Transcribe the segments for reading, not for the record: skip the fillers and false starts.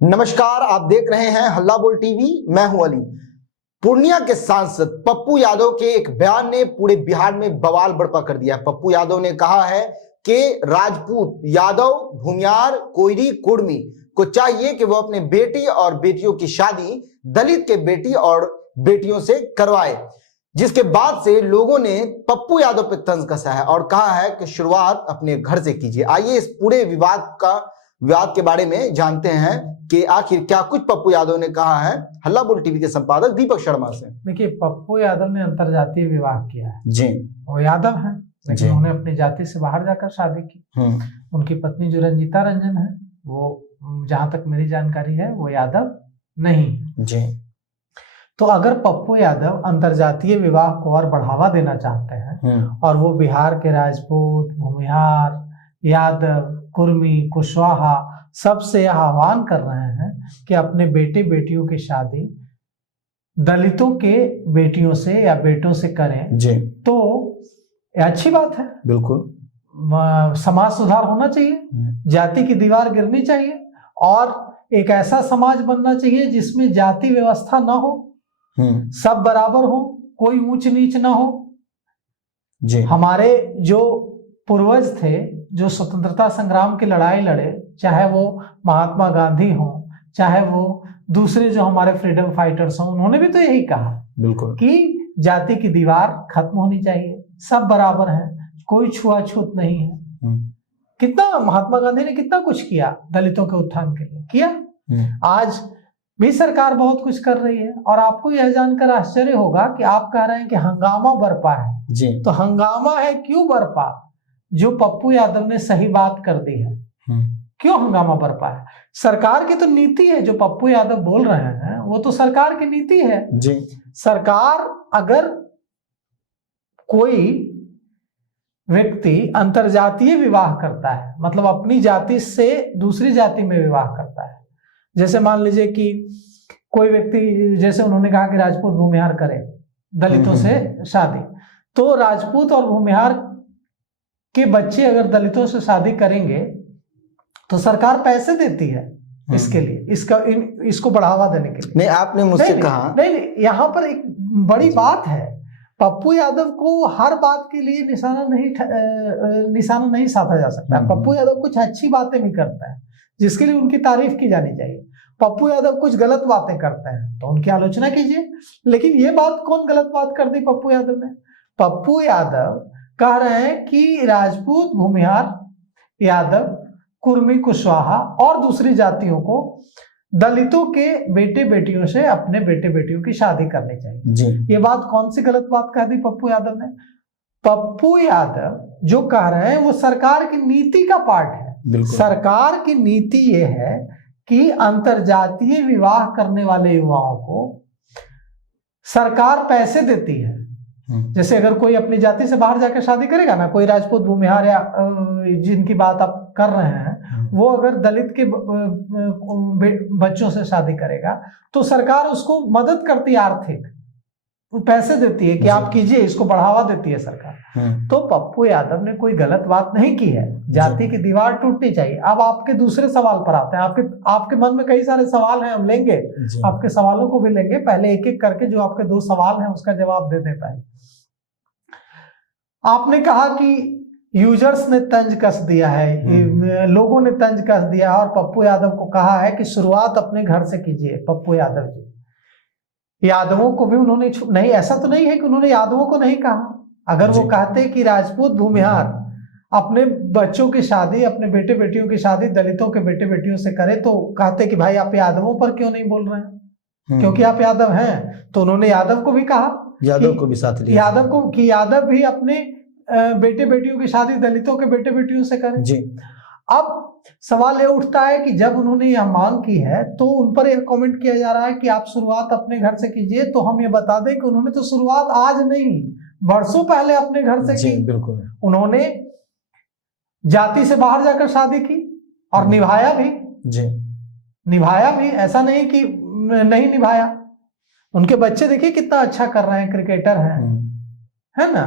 नमस्कार, आप देख रहे हैं हल्ला बोल टीवी। मैं हूं अली। पूर्णिया के सांसद पप्पू यादव के एक बयान ने पूरे बिहार में बवाल बर्पा कर दिया। पप्पू यादव ने कहा है कि राजपूत, यादव, भूमियार, कोयरी, कुर्मी को चाहिए कि वो अपने बेटी और बेटियों की शादी दलित के बेटी और बेटियों से करवाए, जिसके बाद से लोगों ने पप्पू यादव पे तंज कसा है और कहा है कि शुरुआत अपने घर से कीजिए। आइए इस पूरे विवाद के बारे में जानते हैं कि आखिर क्या कुछ पप्पू यादव ने कहा है हल्ला बोल टीवी के संपादक दीपक शर्मा से। देखिए, पप्पू यादव ने अंतरजातीय विवाह किया है जी। वो यादव है, लेकिन उन्होंने अपनी जाति से बाहर जाकर शादी की। उनकी पत्नी जो रंजीता रंजन है, वो जहां तक मेरी जानकारी है वो यादव नहीं। जी। तो अगर पप्पू यादव अंतरजातीय विवाह को और बढ़ावा देना चाहते हैं और वो बिहार के राजपूत, भूमिहार, यादव, कुर्मी, कुशवाहा सबसे आह्वान कर रहे हैं कि अपने बेटे बेटियों की शादी दलितों के बेटियों से या बेटों से करें जी, तो अच्छी बात है। बिल्कुल समाज सुधार होना चाहिए, जाति की दीवार गिरनी चाहिए और एक ऐसा समाज बनना चाहिए जिसमें जाति व्यवस्था ना हो, सब बराबर हो, कोई ऊंच नीच ना हो जी। हमारे जो पूर्वज थे, जो स्वतंत्रता संग्राम की लड़ाई लड़े, चाहे वो महात्मा गांधी हो, चाहे वो दूसरे जो हमारे फ्रीडम फाइटर्स हों, उन्होंने भी तो यही कहा बिल्कुल कि जाति की दीवार खत्म होनी चाहिए, सब बराबर हैं, कोई छुआछूत नहीं है। कितना महात्मा गांधी ने कितना कुछ किया दलितों के उत्थान के लिए किया। आज भी सरकार बहुत कुछ कर रही है और आपको यह जानकर आश्चर्य होगा कि आप कह रहे हैं कि हंगामा बरपा है जी। तो हंगामा है क्यों बरपा? जो पप्पू यादव ने सही बात कर दी है, क्यों हंगामा बरपा है? सरकार की तो नीति है, जो पप्पू यादव बोल रहे हैं वो तो सरकार की नीति है जी। सरकार अगर कोई व्यक्ति अंतरजातीय विवाह करता है, मतलब अपनी जाति से दूसरी जाति में विवाह करता है, जैसे मान लीजिए कि कोई व्यक्ति, जैसे उन्होंने कहा कि राजपूत भूमिहार करे दलितों से शादी, तो राजपूत और भूमिहार के बच्चे अगर दलितों से शादी करेंगे तो सरकार पैसे देती है इसके लिए, इसको बढ़ावा देने के लिए। नहीं, आपने मुझसे कहा नहीं, यहाँ पर एक बड़ी बात है। पप्पू यादव को हर बात के लिए निशाना नहीं साधा जा सकता। पप्पू यादव कुछ अच्छी बातें भी करता है जिसके लिए उनकी तारीफ की जानी चाहिए। पप्पू यादव कुछ गलत बातें करते हैं तो उनकी आलोचना कीजिए, लेकिन ये बात कौन गलत बात कर दी पप्पू यादव ने? पप्पू यादव कह रहे हैं कि राजपूत, भूमिहार, यादव, कुर्मी, कुशवाहा और दूसरी जातियों को दलितों के बेटे बेटियों से अपने बेटे बेटियों की शादी करनी चाहिए जी। ये बात कौन सी गलत बात कह दी पप्पू यादव ने? पप्पू यादव जो कह रहे हैं वो सरकार की नीति का पार्ट है। सरकार की नीति ये है कि अंतरजातीय विवाह करने वाले युवाओं को सरकार पैसे देती है। जैसे अगर कोई अपनी जाति से बाहर जाकर शादी करेगा ना, कोई राजपूत, भूमिहार या जिनकी बात आप कर रहे हैं, वो अगर दलित के बच्चों से शादी करेगा तो सरकार उसको मदद करती है, आर्थिक पैसे देती है कि आप कीजिए, इसको बढ़ावा देती है सरकार। तो पप्पू यादव ने कोई गलत बात नहीं की है। जाति की दीवार टूटनी चाहिए। अब आपके दूसरे सवाल पर आते हैं। आपके मन में कई सारे सवाल हैं, हम लेंगे आपके सवालों को भी लेंगे। पहले एक एक करके जो आपके दो सवाल हैं उसका जवाब दे दे। पहले आपने कहा कि यूजर्स ने तंज कस दिया है, लोगों ने तंज कस दिया और पप्पू यादव को कहा है कि शुरुआत अपने घर से कीजिए। पप्पू यादव जी, यादवों को भी उन्होंने नहीं, ऐसा तो नहीं है कि उन्होंने यादवों को नहीं कहा। अगर वो कहते कि राजपूत, भूमिहार अपने बच्चों की शादी, अपने बेटे बेटियों की शादी दलितों के बेटे बेटियों से करे, तो कहते कि भाई आप यादवों पर क्यों नहीं बोल रहे हैं, क्योंकि आप यादव हैं। तो उन्होंने यादव को भी कहा, यादव को भी साथ लिया, यादव को कि यादव भी अपने बेटे बेटियों की शादी दलितों के बेटे बेटियों से करें जी। अब सवाल ये उठता है कि जब उन्होंने यह मांग की है तो उन पर यह कमेंट किया जा रहा है कि आप शुरुआत अपने घर से कीजिए। तो हम ये बता दें कि उन्होंने तो शुरुआत आज नहीं, वर्षों पहले अपने घर से की। बिल्कुल, उन्होंने जाति से बाहर जाकर शादी की और निभाया भी जी, निभाया भी, ऐसा नहीं कि नहीं निभाया। उनके बच्चे देखिए कितना अच्छा कर रहे हैं, क्रिकेटर हैं, है ना।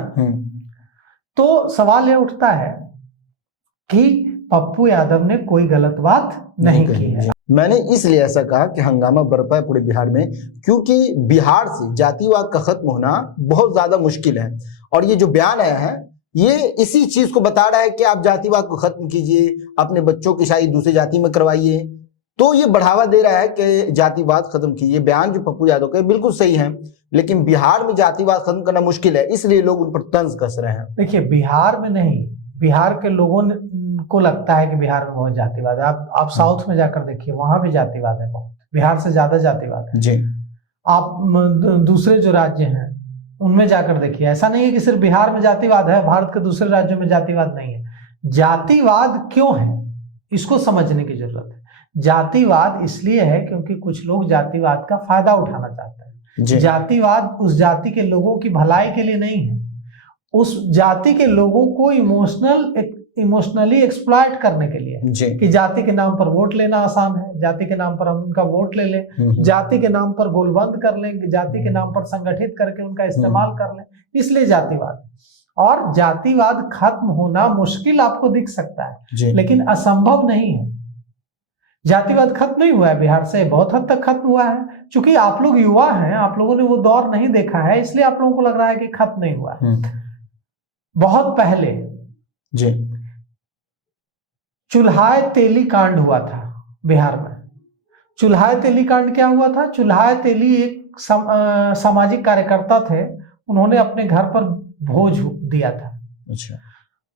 तो सवाल यह उठता है कि पप्पू यादव ने कोई गलत बात नहीं की है। मैंने इसलिए ऐसा कहा कि हंगामा बरपा है पूरे बिहार में, क्योंकि बिहार से जातिवाद का खत्म होना बहुत ज्यादा मुश्किल है। और ये जो बयान आया है ये इसी चीज को बता रहा है कि आप जातिवाद को खत्म कीजिए, अपने बच्चों की शादी दूसरी जाति में करवाइए। तो ये बढ़ावा दे रहा है कि जातिवाद खत्म कीजिए। बयान जो पप्पू यादव का बिल्कुल सही है, लेकिन बिहार में जातिवाद खत्म करना मुश्किल है, इसलिए लोग उन पर तंज कस रहे हैं। देखिए, बिहार में नहीं, बिहार के लोगों को लगता है कि बिहार में बहुत जातिवाद है। आप साउथ में जाकर देखिए, वहां भी जातिवाद है बहुत, बिहार से ज्यादा जातिवाद है जी। आप दूसरे जो राज्य हैं उनमें जाकर देखिए, ऐसा नहीं है कि सिर्फ बिहार में जातिवाद है, भारत के दूसरे राज्यों में जातिवाद नहीं है। जातिवाद क्यों है इसको समझने की जरूरत है। जातिवाद इसलिए है क्योंकि कुछ लोग जातिवाद का फायदा उठाना चाहते हैं। जातिवाद उस जाति के लोगों की भलाई के लिए नहीं है, उस जाति के लोगों को इमोशनली एक्सप्लॉइट करने के लिए, कि जाति के नाम पर वोट लेना आसान है, जाति के नाम पर हम उनका वोट ले लें, जाति के नाम पर गोलबंद कर लें, जाति के नाम पर संगठित करके उनका इस्तेमाल कर लें, इसलिए जातिवाद। और जातिवाद खत्म होना मुश्किल आपको दिख सकता है, लेकिन असंभव नहीं है। जातिवाद खत्म नहीं हुआ है, बिहार से बहुत हद तक खत्म हुआ है। चूंकि आप लोग युवा हैं, आप लोगों ने वो दौर नहीं देखा है, इसलिए आप लोगों को लग रहा है कि खत्म नहीं हुआ है। बहुत पहले चुल्हाय तेली कांड हुआ था बिहार में। चुल्हाय तेली कांड क्या हुआ था? चुल्हाय तेली एक सामाजिक कार्यकर्ता थे, उन्होंने अपने घर पर भोज दिया था। अच्छा।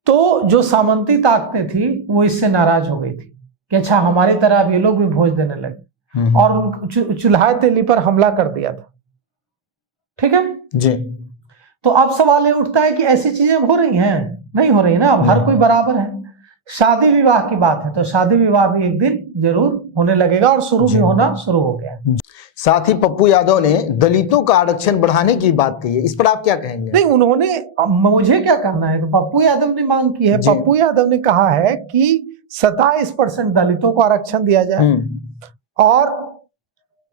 तो जो सामंती ताकतें थी वो इससे नाराज हो गई थी कि अच्छा, हमारी तरह अब ये लोग भी भोज देने लगे, और चुल्हाय तेली पर हमला कर दिया था। ठीक है जी। तो अब सवाल ये उठता है कि ऐसी चीजें हो रही हैं? नहीं हो रही ना, अब हर कोई बराबर है। शादी विवाह की बात है तो शादी विवाह भी एक दिन जरूर होने लगेगा, और शुरू भी होना शुरू हो गया। साथ ही पप्पू यादव ने दलितों का आरक्षण बढ़ाने की बात कही है, इस पर आप क्या कहेंगे? नहीं, उन्होंने, मुझे क्या कहना है, तो पप्पू यादव ने मांग की है। पप्पू यादव ने कहा है कि 27% दलितों को आरक्षण दिया जाए और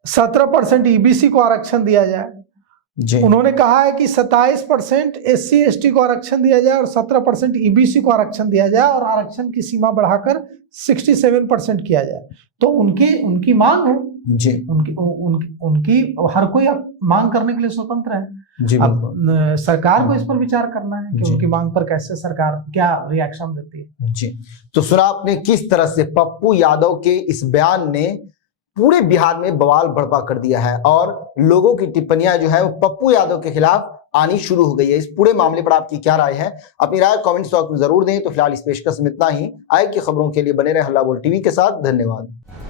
17% ईबीसी को आरक्षण दिया जाए। उन्होंने कहा है कि 27% SC ST को आरक्षण दिया जाए और 17% ईबीसी को आरक्षण दिया जाए, और आरक्षण की सीमा बढ़ाकर 67% किया जाए। तो उनकी मांग है जी। उनकी हर कोई मांग करने के लिए स्वतंत्र है। जी, अब सरकार को इस पर विचार करना है कि उनकी मांग पर कैसे सरकार क्या रिएक्शन देती है। जी। तो सुना आपने किस तरह से पप्पू यादव के इस बयान ने पूरे बिहार में बवाल बर्पा कर दिया है, और लोगों की टिप्पणियां जो है वो पप्पू यादव के खिलाफ आनी शुरू हो गई है। इस पूरे मामले पर आपकी क्या राय है? अपनी राय कमेंट बॉक्स में जरूर दें। तो फिलहाल इस पेशकश में इतना ही। आए की खबरों के लिए बने रहे हल्ला बोल टीवी के साथ। धन्यवाद।